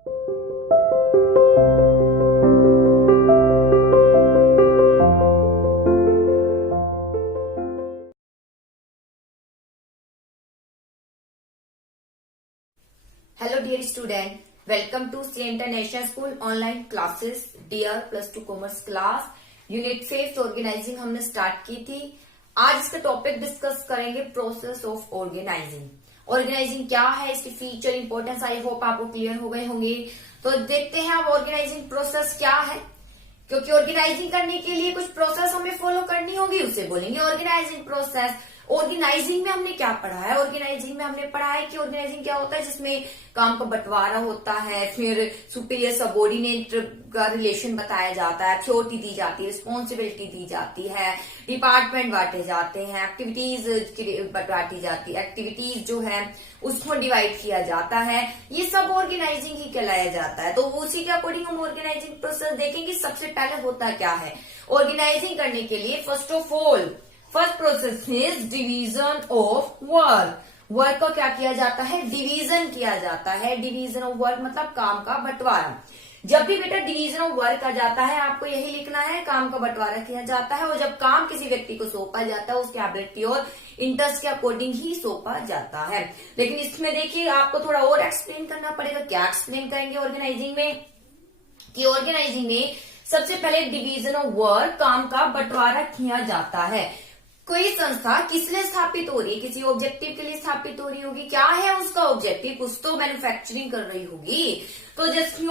Hello dear student, welcome to C International School online classes Dear +2 commerce class unit 5 organising हमने start की थी। आज इसका topic discuss करेंगे प्रोसेस ऑफ ऑर्गेनाइजिंग। ऑर्गेनाइजिंग क्या है, इसकी फीचर इंपॉर्टेंस आई होप आपको क्लियर हो गए होंगे। तो देखते हैं अब ऑर्गेनाइजिंग प्रोसेस क्या है, क्योंकि ऑर्गेनाइजिंग करने के लिए कुछ प्रोसेस हमें फॉलो करनी होगी, उसे बोलेंगे ऑर्गेनाइजिंग प्रोसेस। ऑर्गेनाइजिंग में हमने क्या पढ़ा है? ऑर्गेनाइजिंग में हमने पढ़ा है कि ऑर्गेनाइजिंग क्या होता है, जिसमें काम का बंटवारा होता है, फिर सुपीरियर सबऑर्डिनेट का रिलेशन बताया जाता है, अथॉरिटी दी जाती है, रिस्पॉन्सिबिलिटी दी जाती है, डिपार्टमेंट बांटे जाते हैं, एक्टिविटीज बांटी जाती है, एक्टिविटीज जो है उसको डिवाइड किया जाता है। ये सब ऑर्गेनाइजिंग ही कहलाया जाता है। तो उसी के अकॉर्डिंग हम ऑर्गेनाइजिंग प्रोसेस देखेंगे। सबसे पहले होता क्या है ऑर्गेनाइजिंग करने के लिए? First of all first process is division of work. Work का क्या किया जाता है? डिवीजन किया जाता है। डिवीजन ऑफ वर्क मतलब काम का बंटवारा। जब भी बेटा डिवीजन ऑफ वर्क आ जाता है, आपको यही लिखना है, काम का बंटवारा किया जाता है। और जब काम किसी व्यक्ति को सौंपा जाता है, उसकी एबिलिटी और इंटरेस्ट के अकॉर्डिंग ही सौंपा जाता है। लेकिन इसमें देखिए आपको थोड़ा और एक्सप्लेन करना पड़ेगा। क्या एक्सप्लेन करेंगे ऑर्गेनाइजिंग में? कि ऑर्गेनाइजिंग में सबसे पहले डिवीजन ऑफ वर्क, काम का बंटवारा किया जाता है। कोई संस्था किस लिए स्थापित हो रही है? किसी ऑब्जेक्टिव के लिए स्थापित हो रही होगी। क्या है उसका ऑब्जेक्टिव? कुछ तो मैन्युफैक्चरिंग कर रही होगी। तो जैसे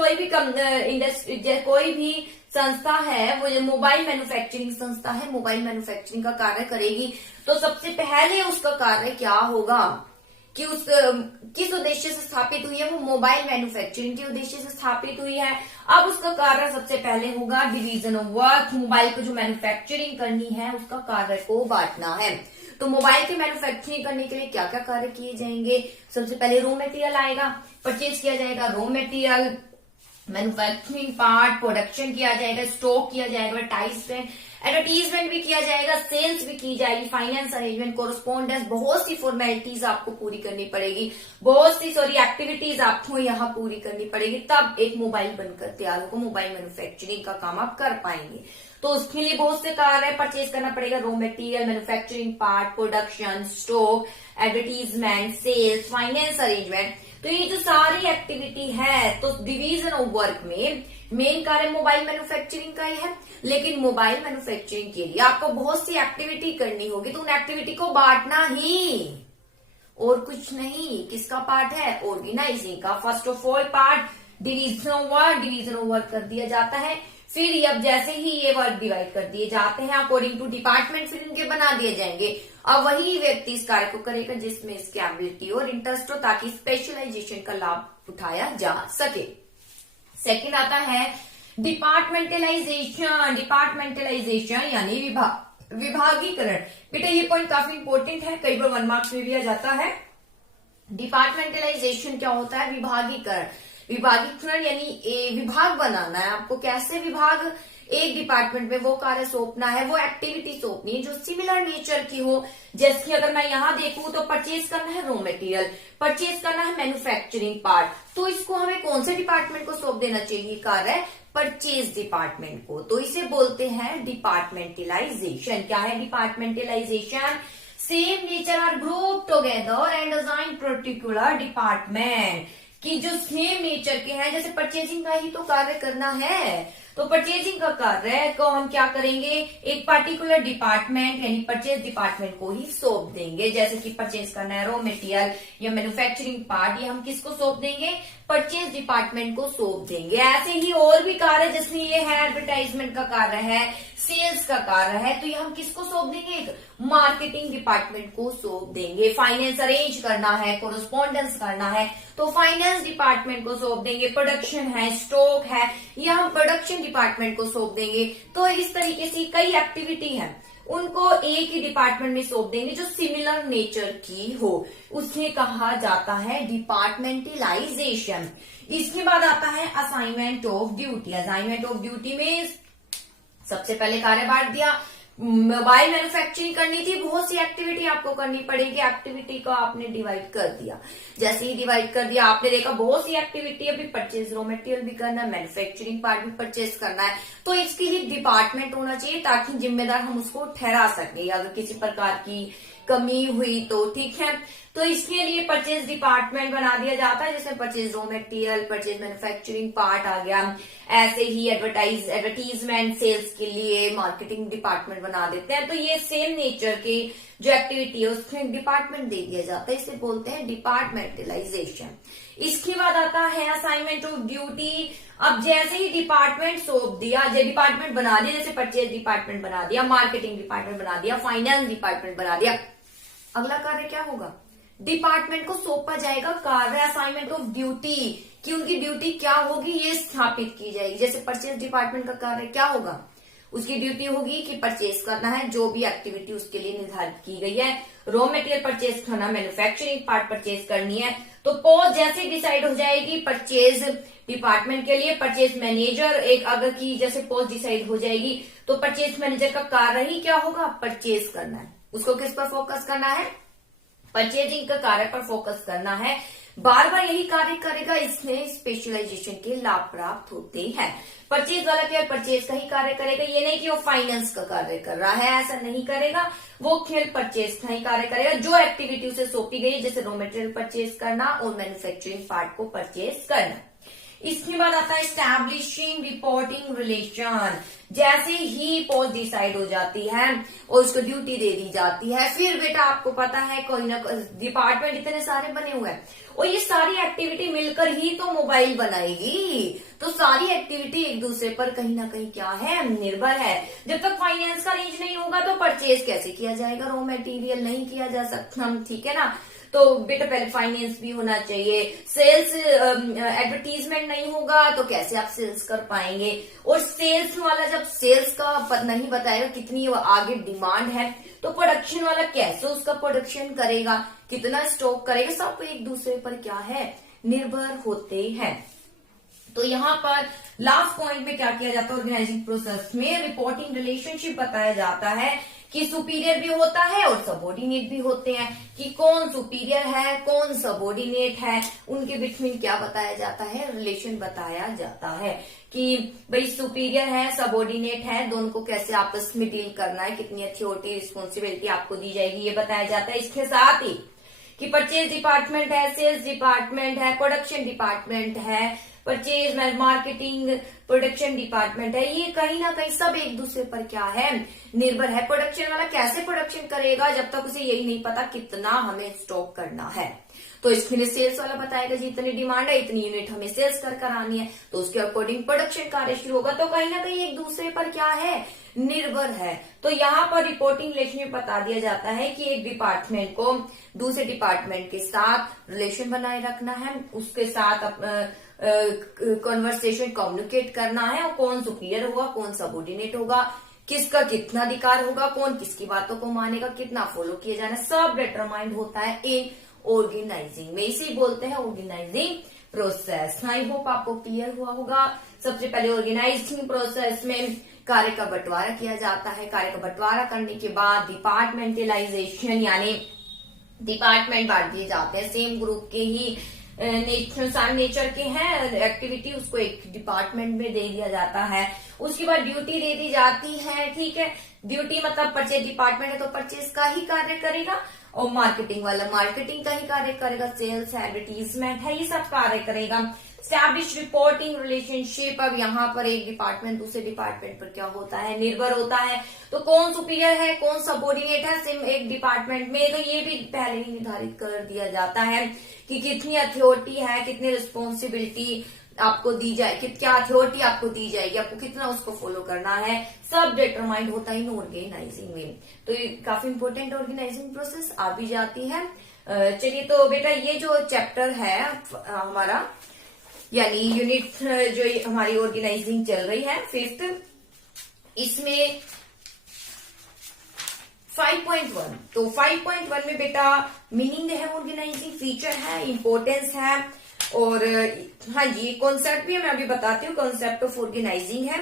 कोई भी संस्था है, वो मोबाइल मैन्युफैक्चरिंग संस्था है, मोबाइल मैन्युफैक्चरिंग का कार्य करेगी। तो सबसे पहले उसका कार्य क्या होगा कि उस किस उद्देश्य से स्थापित हुई है? वो मोबाइल मैन्युफैक्चरिंग के उद्देश्य से स्थापित हुई है। अब उसका कार्य सबसे पहले होगा डिवीजन ऑफ वर्क। मोबाइल को जो मैन्युफैक्चरिंग करनी है उसका कार्य को बांटना है। तो मोबाइल की मैन्युफैक्चरिंग करने के लिए क्या क्या कार्य किए जाएंगे? सबसे पहले रॉ मटेरियल आएगा, परचेज किया जाएगा raw material, manufacturing part, production किया जाएगा, स्टॉक किया जाएगा, एडवर्टीजमेंट भी किया जाएगा, सेल्स भी की जाएगी, फाइनेंस अरेंजमेंट, कोरस्पॉन्डेंस, बहुत सी फॉर्मेलिटीज आपको पूरी करनी पड़ेगी, बहुत सी एक्टिविटीज आपको यहाँ पूरी करनी पड़ेगी। तब एक मोबाइल बनकर तैयार होगा, मोबाइल मैन्युफैक्चरिंग का काम आप कर पाएंगे। तो उसके लिए बहुत से कार्य परचेज करना पड़ेगा, raw material, manufacturing part, production, stock, advertisement, sales, finance arrangement. तो ये जो सारी एक्टिविटी है, तो डिवीजन ऑफ वर्क में मेन कार्य मोबाइल मैन्युफैक्चरिंग का ही है। लेकिन मोबाइल मैन्युफैक्चरिंग के लिए आपको बहुत सी एक्टिविटी करनी होगी, तो उन एक्टिविटी को बांटना ही और कुछ नहीं। किसका पार्ट है? ऑर्गेनाइजिंग का। First of all part division of work कर दिया जाता है। फिर अब जैसे ही ये वर्क डिवाइड कर दिए जाते हैं अकॉर्डिंग टू डिपार्टमेंट, फिर इनके बना दिए जाएंगे। अब वही व्यक्ति इस कार्य को करेगा जिसमें इसकी एबिलिटी और इंटरेस्ट हो, ताकि स्पेशलाइजेशन का लाभ उठाया जा सके। सेकंड आता है डिपार्टमेंटलाइजेशन। डिपार्टमेंटलाइजेशन यानी विभागीकरण। बेटा ये पॉइंट काफी इंपॉर्टेंट है, कई बार 1 मार्क्स में भी आ जाता है। डिपार्टमेंटलाइजेशन क्या होता है? विभागीकरण। विभागीकरण यानी विभाग बनाना है आपको। कैसे विभाग? एक डिपार्टमेंट में वो कार्य सौंपना है, वो एक्टिविटी सौंपनी है जो सिमिलर नेचर की हो। जैसे कि अगर मैं यहाँ देखूं तो परचेज करना है रॉ मटेरियल, परचेज करना है मैन्युफैक्चरिंग पार्ट, तो इसको हमें कौन से डिपार्टमेंट को सौंप देना चाहिए कार्य? परचेज डिपार्टमेंट को। तो इसे बोलते हैं डिपार्टमेंटलाइजेशन। क्या है departmentalisation? Same nature are group together and assign particular department. कि जो सेम नेचर के हैं, जैसे परचेजिंग का ही तो कार्य करना है, तो परचेजिंग का कार्य को हम क्या करेंगे? एक पर्टिकुलर डिपार्टमेंट यानी परचेज डिपार्टमेंट को ही सौंप देंगे। जैसे कि परचेज करना है रॉ मटेरियल या मैन्युफैक्चरिंग पार्ट, ये हम किसको सौंप देंगे? परचेज डिपार्टमेंट को सौंप देंगे। ऐसे ही और भी कार्य, जिसमें ये है एडवर्टाइजमेंट का कार्य है, सेल्स का कार्य है, तो ये हम किसको सौंप देंगे? एक मार्केटिंग डिपार्टमेंट को सौंप देंगे। फाइनेंस अरेंज करना है, कोरस्पॉन्डेंस करना है, तो फाइनेंस डिपार्टमेंट को सौंप देंगे। प्रोडक्शन है, स्टॉक है, ये हम प्रोडक्शन डिपार्टमेंट को सौंप देंगे। तो इस तरीके से कई एक्टिविटी है, उनको एक ही डिपार्टमेंट में सौंप देंगे जो सिमिलर नेचर की हो। उसे कहा जाता है डिपार्टमेंटलाइजेशन। इसके बाद आता है assignment of duty. Assignment of duty में सबसे पहले कार्य बांट दिया, मोबाइल मैन्युफैक्चरिंग करनी थी, बहुत सी एक्टिविटी आपको करनी पड़ेगी। एक्टिविटी को आपने डिवाइड कर दिया, जैसे ही डिवाइड कर दिया आपने देखा बहुत सी एक्टिविटी, अभी परचेज रॉ मटेरियल भी करना है, मैन्युफैक्चरिंग पार्ट भी परचेज करना है, तो इसके लिए डिपार्टमेंट होना चाहिए ताकि जिम्मेदार हम उसको ठहरा सके अगर किसी प्रकार की कमी हुई तो, ठीक है। तो इसके लिए परचेज डिपार्टमेंट बना दिया जाता है, जैसे purchase raw material, purchase manufacturing part आ गया। ऐसे ही एडवर्टीजमेंट सेल्स के लिए मार्केटिंग डिपार्टमेंट बना देते हैं। तो ये सेम नेचर के जो एक्टिविटी है उसमें डिपार्टमेंट दे दिया जाता है, इसे बोलते हैं डिपार्टमेंटलाइजेशन। इसके बाद आता है असाइनमेंट ऑफ ड्यूटी। अब जैसे ही डिपार्टमेंट सौंप दिया, डिपार्टमेंट बना दिया, जैसे परचेज डिपार्टमेंट बना दिया, मार्केटिंग डिपार्टमेंट बना दिया, फाइनेंस डिपार्टमेंट बना दिया, अगला कार्य क्या होगा? डिपार्टमेंट को सौंपा जाएगा कार्य, असाइनमेंट ऑफ ड्यूटी, कि उनकी ड्यूटी क्या होगी ये स्थापित की जाएगी। जैसे परचेज डिपार्टमेंट का कार्य क्या होगा? उसकी ड्यूटी होगी कि परचेज करना है, जो भी एक्टिविटी उसके लिए निर्धारित की गई है। रॉ मटेरियल परचेज करना, मैन्युफैक्चरिंग पार्ट परचेज करनी है, तो पोस्ट जैसे डिसाइड हो जाएगी परचेज डिपार्टमेंट के लिए, परचेज मैनेजर एक अगर की जैसे पोस्ट डिसाइड हो जाएगी तो परचेज मैनेजर का कार्य ही क्या होगा? परचेज करना है। उसको किस पर फोकस करना है? परचेजिंग का कार्य पर फोकस करना है। बार बार यही कार्य करेगा, इसमें स्पेशलाइजेशन के लाभ प्राप्त होते हैं। परचेज वाला केवल परचेज का ही कार्य करेगा, ये नहीं कि वो फाइनेंस का कार्य कर रहा है, ऐसा नहीं करेगा। वो केवल परचेज का ही कार्य करेगा, जो एक्टिविटी उसे सौंपी गई है, जैसे रॉ मटेरियल परचेज करना और मैन्युफैक्चरिंग पार्ट को परचेज करना। इसके बाद आता है एस्टैब्लिशिंग रिपोर्टिंग रिलेशन। जैसे ही पोस्ट डिसाइड हो जाती है और उसको ड्यूटी दे दी जाती है, फिर बेटा आपको पता है कोई ना कोई डिपार्टमेंट इतने सारे बने हुए हैं और ये सारी एक्टिविटी मिलकर ही तो मोबाइल बनाएगी। तो सारी एक्टिविटी एक दूसरे पर कहीं ना कहीं क्या है? निर्भर है। जब तक फाइनेंस का अरेंज नहीं होगा तो परचेज कैसे किया जाएगा? रॉ मटेरियल नहीं किया जा सकता, ठीक है ना। तो बेटा पहले फाइनेंस भी होना चाहिए। सेल्स एडवर्टीजमेंट नहीं होगा तो कैसे आप सेल्स कर पाएंगे? और सेल्स वाला जब सेल्स का नहीं बताएगा कितनी आगे डिमांड है, तो प्रोडक्शन वाला कैसे उसका प्रोडक्शन करेगा, कितना स्टॉक करेगा, सब एक दूसरे पर क्या है? निर्भर होते हैं। तो यहाँ पर लास्ट पॉइंट में क्या किया जाता है? ऑर्गेनाइजिंग प्रोसेस में रिपोर्टिंग रिलेशनशिप बताया जाता है कि सुपीरियर भी होता है और सबऑर्डिनेट भी होते हैं, कि कौन सुपीरियर है कौन सबऑर्डिनेट है, उनके बीच में क्या बताया जाता है? रिलेशन बताया जाता है कि भाई सुपीरियर है सबऑर्डिनेट है, दोनों को कैसे आपस में डील करना है, कितनी अथॉरिटी रिस्पॉन्सिबिलिटी आपको दी जाएगी, ये बताया जाता है। इसके साथ ही कि परचेज डिपार्टमेंट है, सेल्स डिपार्टमेंट है, प्रोडक्शन डिपार्टमेंट है, परचेज मार्केटिंग प्रोडक्शन डिपार्टमेंट है, ये कहीं ना कहीं सब एक दूसरे पर क्या है? निर्भर है। प्रोडक्शन वाला कैसे प्रोडक्शन करेगा जब तक उसे यही नहीं पता कितना हमें स्टॉक करना है, तो इसके लिए सेल्स वाला बताएगा जी इतनी डिमांड है, इतनी यूनिट हमें सेल्स कर आनी है, तो उसके अकॉर्डिंग प्रोडक्शन कार्य शुरू होगा। तो कहीं ना कहीं एक दूसरे पर क्या है? निर्भर है। तो यहाँ पर रिपोर्टिंग रिलेशन में बता दिया जाता है कि एक डिपार्टमेंट को दूसरे डिपार्टमेंट के साथ रिलेशन बनाए रखना है, उसके साथ कन्वर्सेशन कम्युनिकेट करना है, और कौन सुपीरियर होगा कौन सबऑर्डिनेट होगा, किसका कितना अधिकार होगा, कौन किसकी बातों को मानेगा, कितना फॉलो किया जाना, सब डिटरमाइंड होता है इन ऑर्गेनाइजिंग में। इसे बोलते हैं ऑर्गेनाइजिंग प्रोसेस। आई होप आपको क्लियर हुआ होगा। सबसे पहले ऑर्गेनाइजिंग प्रोसेस में कार्य का बंटवारा किया जाता है। कार्य का बंटवारा करने के बाद डिपार्टमेंटलाइजेशन यानी डिपार्टमेंट बांट दिए जाते हैं, सेम ग्रुप के ही नेचर के हैं एक्टिविटी, उसको एक डिपार्टमेंट में दे दिया जाता है। उसके बाद ड्यूटी दे दी जाती है, ठीक है। ड्यूटी मतलब परचेज डिपार्टमेंट है तो परचेज का ही कार्य करेगा, और मार्केटिंग वाला मार्केटिंग का ही कार्य करेगा, सेल्स एडवर्टीजमेंट है ये सब कार्य करेगा। स्टैब्लिश रिपोर्टिंग रिलेशनशिप, अब यहाँ पर एक डिपार्टमेंट दूसरे डिपार्टमेंट पर क्या होता है? निर्भर होता है। तो कौन सुपीरियर है कौन सबऑर्डिनेट है सिम एक डिपार्टमेंट में, तो ये भी पहले ही निर्धारित कर दिया जाता है कि कितनी अथॉरिटी है, कितनी रिस्पॉन्सिबिलिटी आपको दी जाए, क्या अथॉरिटी आपको दी जाएगी, आपको कितना उसको फॉलो करना है, सब डिटरमाइंड होता है इन ऑर्गेनाइजिंग में। तो ये काफी इंपॉर्टेंट ऑर्गेनाइजिंग प्रोसेस आ भी जाती है। चलिए तो बेटा ये जो चैप्टर है हमारा यानी यूनिट जो हमारी ऑर्गेनाइजिंग चल रही है 5th, इसमें 5.1, तो 5.1 में बेटा मीनिंग है ऑर्गेनाइजिंग, फीचर है, इंपॉर्टेंस है, और हाँ जी कॉन्सेप्ट भी मैं अभी बताती हूँ। कॉन्सेप्ट ऑफ ऑर्गेनाइजिंग है,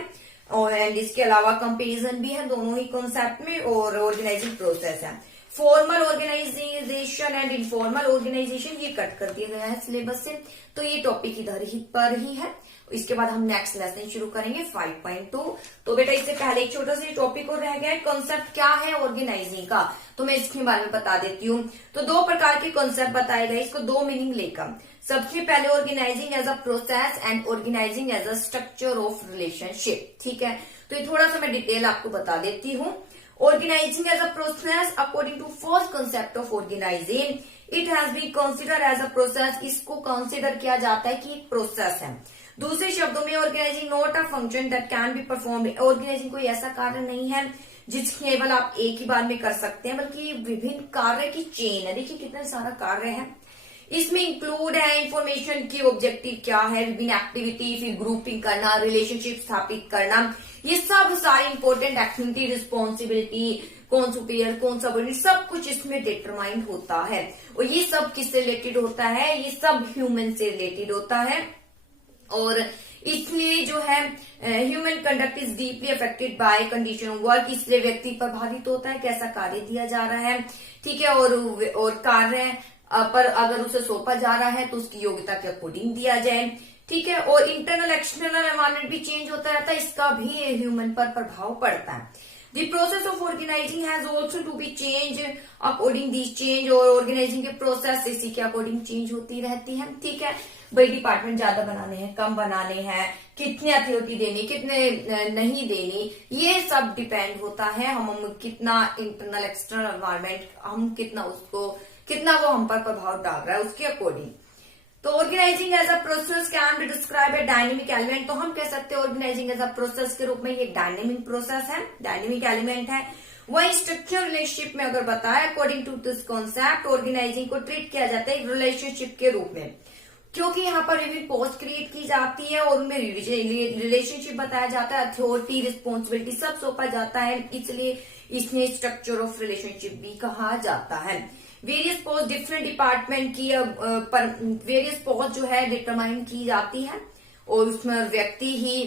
और एंड इसके अलावा कंपेरिजन भी है दोनों ही कॉन्सेप्ट में, और ऑर्गेनाइजिंग प्रोसेस है। Formal organisation and informal organisation ये कट कर दिया गया है सिलेबस से, तो ये टॉपिक इधर ही पर ही है। इसके बाद हम नेक्स्ट लेसन शुरू करेंगे 5.2। तो बेटा इससे पहले एक छोटा सा टॉपिक और रह गया है, कॉन्सेप्ट क्या है ऑर्गेनाइजिंग का, तो मैं इसके बारे में बता देती हूँ। तो दो प्रकार के कॉन्सेप्ट बताए गए, इसको दो मीनिंग लेकर। सबसे पहले organising as a process and organising as a structure of relationship. ठीक है, तो ये थोड़ा सा मैं डिटेल आपको बता देती हूँ। Organizing as a process according to first concept of organizing, it has been considered as a process। इसको कंसिडर किया जाता है कि एक प्रोसेस है। दूसरे शब्दों में organising not a function that can be performed. Organising कोई ऐसा कार्य नहीं है जिस केवल आप एक ही बार में कर सकते हैं, बल्कि विभिन्न कार्य की चेन है। देखिए कितना सारा कार्य है इसमें, इंक्लूड है इंफॉर्मेशन की ऑब्जेक्टिव क्या है, विभिन्न एक्टिविटी, फिर ग्रुपिंग करना, रिलेशनशिप स्थापित करना, ये सब सारी इंपॉर्टेंट एक्टिविटी, रिस्पॉन्सिबिलिटी, कौन सुपीरियर कौन सबऑर्डिनेट, सब कुछ इसमें डिटरमाइंड होता है। और ये सब किससे रिलेटेड होता है, ये सब ह्यूमन से रिलेटेड होता है। और इसलिए जो है human conduct is deeply affected by condition of work, इसलिए व्यक्ति प्रभावित होता है कैसा कार्य दिया जा रहा है। ठीक है, और कार्य पर अगर उसे सौंपा जा रहा है तो उसकी योग्यता के अकॉर्डिंग दिया जाए। ठीक है, और इंटरनल एक्सटर्नल एनवायरनमेंट भी चेंज होता रहता है, इसका भी ह्यूमन पर प्रभाव पड़ता है। The process of organising has also to be change according this change, और ऑर्गेनाइजिंग के प्रोसेस इसी के अकॉर्डिंग चेंज होती रहती है। ठीक है, भाई डिपार्टमेंट ज्यादा बनाने हैं, कम बनाने हैं, कितनी अथॉरिटी देनी, कितने नहीं देनी, ये सब डिपेंड होता है हम कितना इंटरनल एक्सटर्नल एनवायरनमेंट, हम कितना वो हम पर प्रभाव डाल रहा है उसके अकॉर्डिंग। तो organising as a process can be describe a dynamic element, तो हम कह सकते हैं ऑर्गेनाइजिंग एज अ प्रोसेस के रूप में ये डायनेमिक प्रोसेस है, डायनेमिक एलिमेंट है। वही स्ट्रक्चर रिलेशनशिप में अगर बताया according to this concept, organising को ट्रीट किया जाता है रिलेशनशिप के रूप में, क्योंकि यहाँ पर विभिन्न पोस्ट क्रिएट की जाती है और उनमें रिलेशनशिप बताया जाता है, अथॉरिटी, रिस्पॉन्सिबिलिटी सब सौंपा जाता है, इसलिए इसमें स्ट्रक्चर ऑफ रिलेशनशिप भी कहा जाता है। वेरियस पोस्ट डिफरेंट डिपार्टमेंट की वेरियस पोस्ट जो है डिटरमाइन की जाती है और उसमें व्यक्ति ही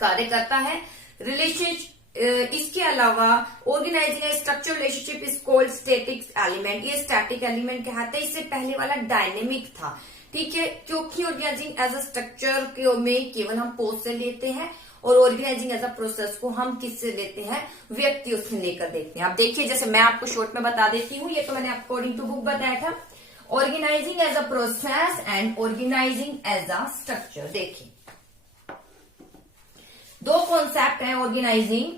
कार्य करता है। रिलेशनशिप इसके अलावा organising structure relationship is called static element, ये स्टैटिक एलिमेंट कहते हैं, इससे पहले वाला डायनेमिक था। ठीक है, क्योंकि ऑर्गेनाइजिंग एज अ स्ट्रक्चर में केवल हम पोस्ट से लेते हैं और ऑर्गेनाइजिंग एज अ प्रोसेस को हम किससे लेते हैं, व्यक्ति उसमें लेकर देखते हैं। अब देखिए जैसे मैं आपको शॉर्ट में बता देती हूँ, ये तो मैंने अकॉर्डिंग टू बुक बताया था, organising as a process and organising as a structure. देखिए दो कॉन्सेप्ट है, organising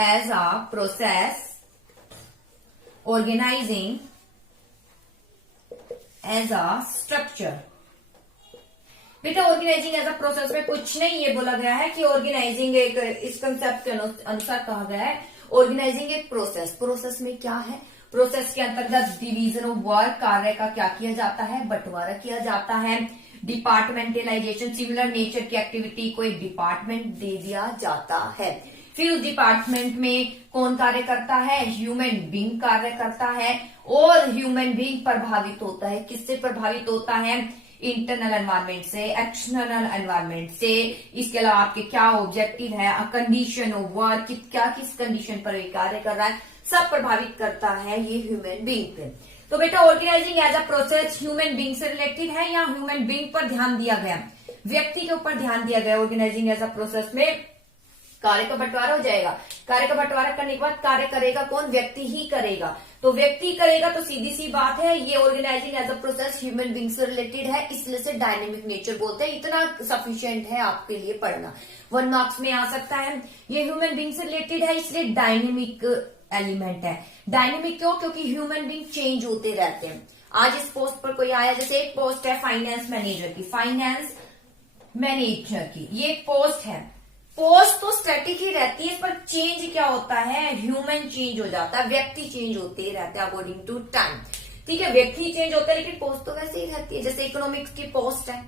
as a process, organising as a structure. बेटा ऑर्गेनाइजिंग एज अ प्रोसेस में कुछ नहीं ये बोला गया है कि ऑर्गेनाइजिंग एक, इस कंसेप्ट के अनुसार कहा गया है ऑर्गेनाइजिंग एक प्रोसेस, प्रोसेस में क्या है, प्रोसेस के अंतर्गत डिवीजन ऑफ वर्क, कार्य का क्या किया जाता है, बंटवारा किया जाता है। डिपार्टमेंटलाइजेशन, सिमिलर नेचर की एक्टिविटी को एक डिपार्टमेंट दे दिया जाता है, फिर उस डिपार्टमेंट में कौन कार्य करता है, ह्यूमन बीइंग कार्य करता है, और ह्यूमन बीइंग प्रभावित होता है, किससे प्रभावित होता है, इंटरनल एनवायरनमेंट से, एक्सटर्नल एनवायरनमेंट से। इसके अलावा आपके क्या ऑब्जेक्टिव है, कंडीशन ऑफ वर्क, क्या किस कंडीशन पर कार्य कर रहा है, सब प्रभावित करता है ये ह्यूमन बीइंग पे। तो बेटा organising as a process human being से रिलेटेड है या ह्यूमन बीइंग पर ध्यान दिया गया, व्यक्ति के ऊपर ध्यान दिया गया। ऑर्गेनाइजिंग एज अ प्रोसेस में कार्य का बंटवारा हो जाएगा, कार्य का बंटवारा करने के बाद कार्य करेगा कौन, व्यक्ति ही करेगा। तो व्यक्ति करेगा तो सीधी सी बात है ये organising as a process human being से रिलेटेड है, इसलिए से डायनेमिक नेचर बोलते हैं। इतना सफिशिएंट है आपके लिए पढ़ना, 1 मार्क्स में आ सकता है। ये ह्यूमन बीइंग से रिलेटेड है इसलिए डायनेमिक एलिमेंट है। डायनेमिक क्यों, क्योंकि ह्यूमन बीइंग चेंज होते रहते हैं। आज इस पोस्ट पर कोई आया, जैसे एक पोस्ट है फाइनेंस मैनेजर की, फाइनेंस मैनेजर की ये एक पोस्ट है, पोस्ट तो स्टैटिक ही रहती है, पर चेंज क्या होता है, ह्यूमन चेंज हो जाता है, व्यक्ति चेंज होते रहते हैं अकॉर्डिंग टू टाइम। ठीक है, व्यक्ति चेंज होता है लेकिन पोस्ट तो वैसे ही रहती है। जैसे इकोनॉमिक्स की पोस्ट है,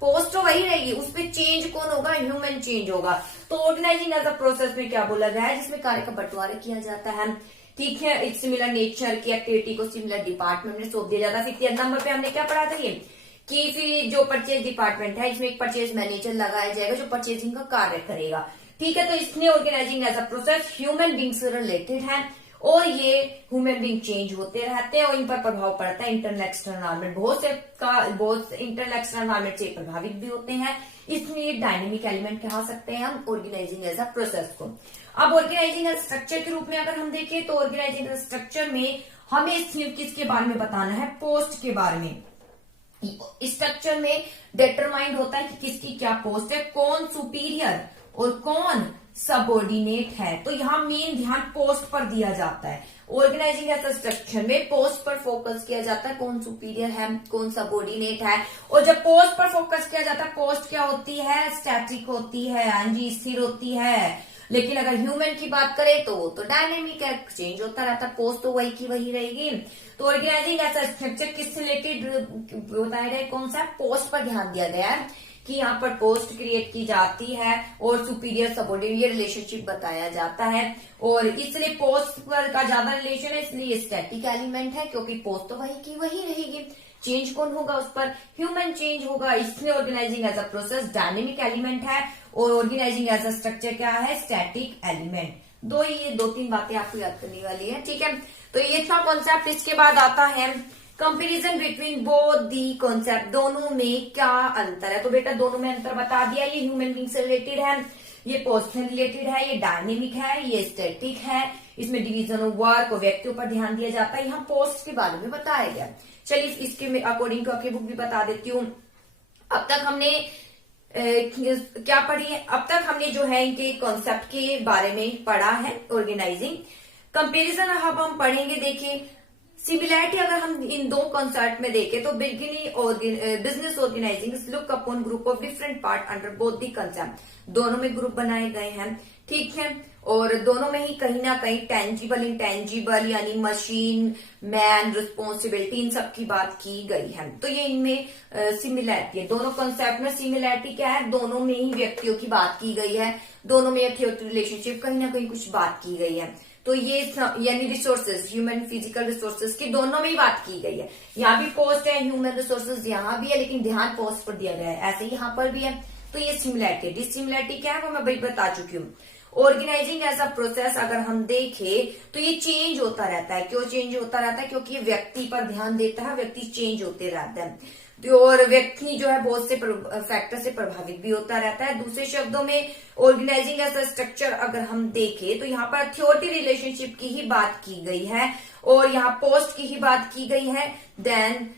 पोस्ट तो वही रहेगी, उस पर चेंज कौन होगा, ह्यूमन चेंज होगा। तो ऑर्गेनाइजिंग एज अ प्रोसेस में क्या बोला गया है, जिसमें कार्य का बंटवारा किया जाता है। ठीक है, एक सिमिलर नेचर की एक्टिविटी को सिमिलर डिपार्टमेंट में सौंप दिया जाता है। फिर 3 नंबर पे हमने क्या पढ़ा था, ये कि फिर जो परचेज डिपार्टमेंट है इसमें एक परचेज मैनेजर लगाया जाएगा जो परचेजिंग का कार्य करेगा। ठीक है, तो इसमें organising as a process human being से रिलेटेड है और ये ह्यूमन बींग चेंज होते रहते हैं और इन पर प्रभाव पड़ता है इंटरनल एक्सटर्नल एनवायरमेंट। बहुत से इंटरनल एक्सटर्नल एनवायरमेंट से प्रभावित भी होते हैं, इसलिए डायनेमिक एलिमेंट कहा सकते हैं हम ऑर्गेनाइजिंग एज अ प्रोसेस को। अब ऑर्गेनाइजिंग एज स्ट्रक्चर के रूप में अगर हम देखें तो ऑर्गेनाइजिंग एज स्ट्रक्चर में हमें सिर्फ किसके बारे में बताना है, पोस्ट के बारे में। स्ट्रक्चर में डिटरमाइंड होता है कि किसकी क्या पोस्ट है, कौन सुपीरियर और कौन सबऑर्डिनेट है। तो यहाँ मेन ध्यान पोस्ट पर दिया जाता है। ऑर्गेनाइजिंग एज अ स्ट्रक्चर में पोस्ट पर फोकस किया जाता है, कौन सुपीरियर है कौन सबऑर्डिनेट है। और जब पोस्ट पर फोकस किया जाता है, पोस्ट क्या होती है, स्टैटिक होती है, हाँ जी स्थिर होती है। लेकिन अगर ह्यूमन की बात करें तो वो तो डायनेमिक है, चेंज होता रहता है, पोस्ट तो वही की वही रहेगी। तो ऑर्गेनाइजिंग एज अ स्ट्रक्चर किससे रिलेटेड बताया गया, कौन सा, पोस्ट पर ध्यान दिया गया है कि यहाँ पर पोस्ट क्रिएट की जाती है और सुपीरियर सबऑर्डिनेट ये रिलेशनशिप बताया जाता है। और इसलिए पोस्ट पर का ज्यादा रिलेशन है, इसलिए स्टैटिक एलिमेंट है क्योंकि पोस्ट तो वही की वही रहेगी, चेंज कौन होगा उस पर, ह्यूमन चेंज होगा। इसलिए organising as a process dynamic element है और ऑर्गेनाइजिंग एज अ स्ट्रक्चर क्या है, स्टैटिक एलिमेंट। ये दो तीन बातें आपको याद करने वाली है। ठीक है, तो ये था कॉन्सेप्ट। इसके बाद आता है comparison between both the concept, दोनों में क्या अंतर है। तो बेटा दोनों में अंतर बता दिया, ये ह्यूमन बींग से रिलेटेड है, ये पोस्ट से रिलेटेड है, ये डायनेमिक है, ये स्टैटिक है। इसमें डिवीजन ऑफ वर्क और व्यक्तियों पर ध्यान दिया जाता है, यहाँ पोस्ट के बारे में बताया गया। चलिए इसके अकॉर्डिंग टू आपकी बुक भी बता देती हूँ। अब तक हमने क्या पढ़ी है, अब तक हमने जो है इनके कॉन्सेप्ट के बारे में पढ़ा है ऑर्गेनाइजिंग। कंपेरिजन अब हम पढ़ेंगे। देखिए सिमिलैरिटी अगर हम इन दो कॉन्सेप्ट में देखें तो business organising look upon group of different part under both the concept, दोनों में ग्रुप बनाए गए हैं। ठीक है, और दोनों में ही कहीं ना कहीं टेंजिबल इंटेंजिबल यानी मशीन मैन रिस्पॉन्सिबिलिटी इन सब की बात की गई है। तो ये इनमें सिमिलैरिटी है, दोनों कॉन्सेप्ट में सिमिलैरिटी क्या है, दोनों में ही व्यक्तियों की बात की गई है, दोनों में रिलेशनशिप कहीं ना कहीं कुछ बात की गई है। तो ये यानी रिसोर्सेज ह्यूमन फिजिकल रिसोर्सेज की दोनों में ही बात की गई है। यहाँ भी पोस्ट है, ह्यूमन रिसोर्सेज यहाँ भी है, लेकिन ध्यान पोस्ट पर दिया गया है, ऐसे ही यहाँ पर भी है। तो ये सिमिलैरिटी, डिसिमिलैरिटी क्या है वो मैं भाई बता चुकी हूँ। ऑर्गेनाइजिंग एज अ प्रोसेस अगर हम देखें तो ये चेंज होता रहता है। क्यों चेंज होता रहता है, क्योंकि ये व्यक्ति पर ध्यान देता है, व्यक्ति चेंज होते रहते हैं और व्यक्ति जो है बहुत से फैक्टर से प्रभावित भी होता रहता है। दूसरे शब्दों में ऑर्गेनाइजिंग एज अ स्ट्रक्चर अगर हम देखें तो यहाँ पर अथॉरिटी रिलेशनशिप की ही बात की गई है और यहाँ पोस्ट की ही बात की गई है देन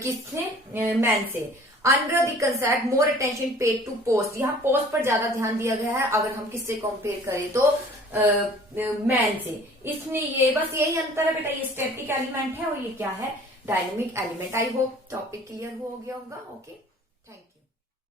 किसने, मैन से। Under the concept more attention paid to post, यहाँ पोस्ट पर ज्यादा ध्यान दिया गया है अगर हम किससे कंपेयर करें तो मैन से। इसमें ये बस यही अंतर है बेटा, ये स्टैटिक एलिमेंट है और ये क्या है, dynamic element. I hope topic clear हो गया होगा। ओके।